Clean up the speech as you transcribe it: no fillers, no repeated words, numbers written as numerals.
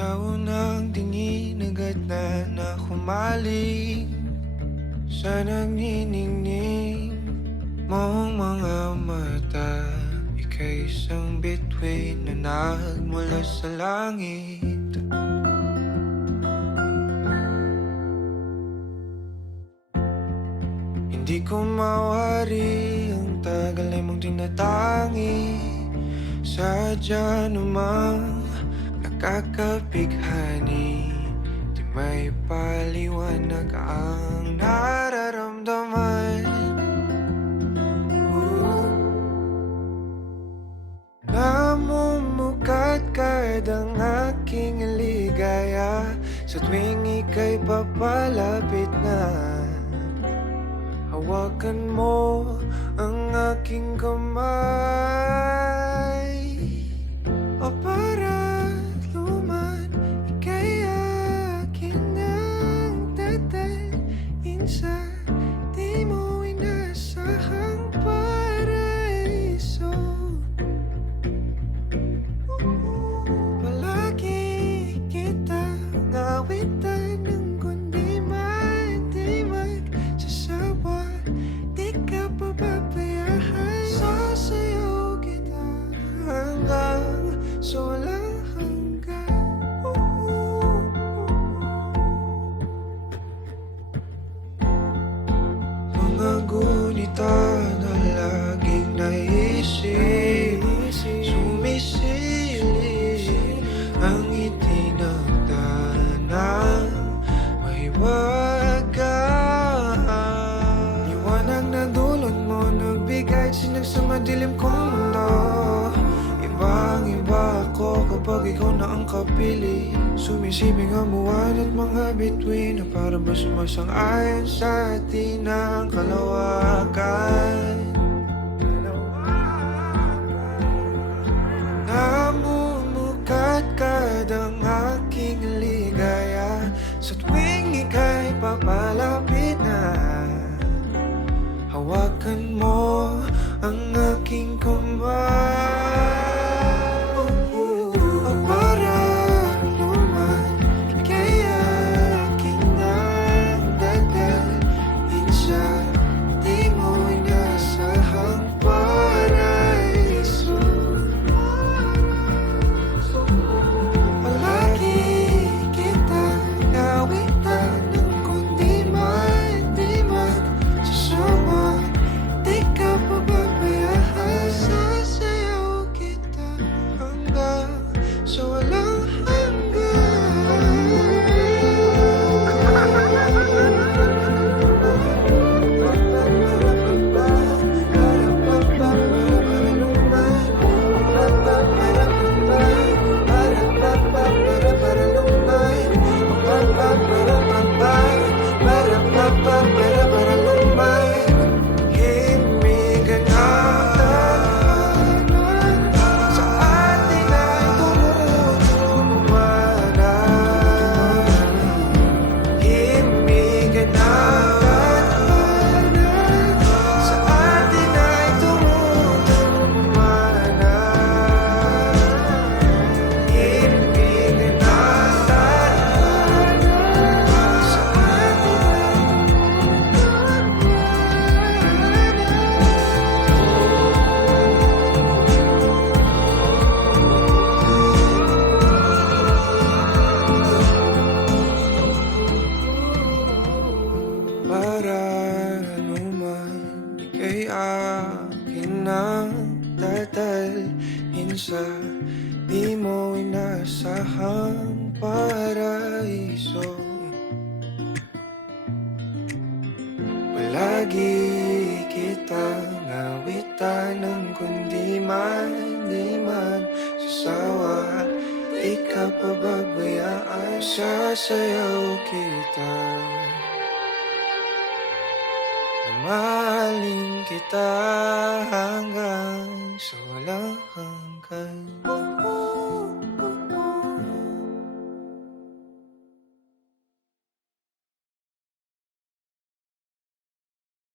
Sa unang tingin agad na humaling sa nagniningning mong mga mata. Ika'y isang bituin na nagmula sa langit. Hindi ko mawari ang tagal ay mong tinatangi. Sadya namang nakakapighani, di may paliwanag ang nararamdaman. Namumukat kadang aking ligaya sa tuwing ika'y papalapit na. Hawakan mo ang aking kamay, o para't luman, ika'y akin ang tatalin sa di mo inasahang paraiso. Palagi kitang awitan ng kundi man di magsasawa. Di ka pababayaan, sasayaw kita hanggang sa walang hanggan. Mga gunita na laging naisip, sumisilip ang itinagdanang mahiwagaan. Liwanag na dulot mo, nagbigay sinag sa madilim kong mundo. Ibang-iba ako kapag ikaw na ang kapili. Sumisibing ang buwan at mga bituin na para ba sumasang-ayon sa atin ang kalawakan. Namumukat kadang aking ligaya sa tuwing ika'y papalapit na. Hawakan mo ang aking kamay, o parang luman, ika'y aking nagdadalhin sa di mo inasahang paraiso. Palagi kitang awitan ng kundi man di magsasawa. Di ka pababayaan, sasayaw kita hanggang sa walang himigan ang sa atin ay tumumana. Himigan ang sa atin ay tumumana. Himigan ang sa atin para anuman, ika'y akin ang tatalhin sa di mo inasahang paraiso. Palagi kitang awitan ng kundi man di magsasawa. Di ka pababayaan, sasayaw kita. Mahalin kita hanggang sa walang hanggan.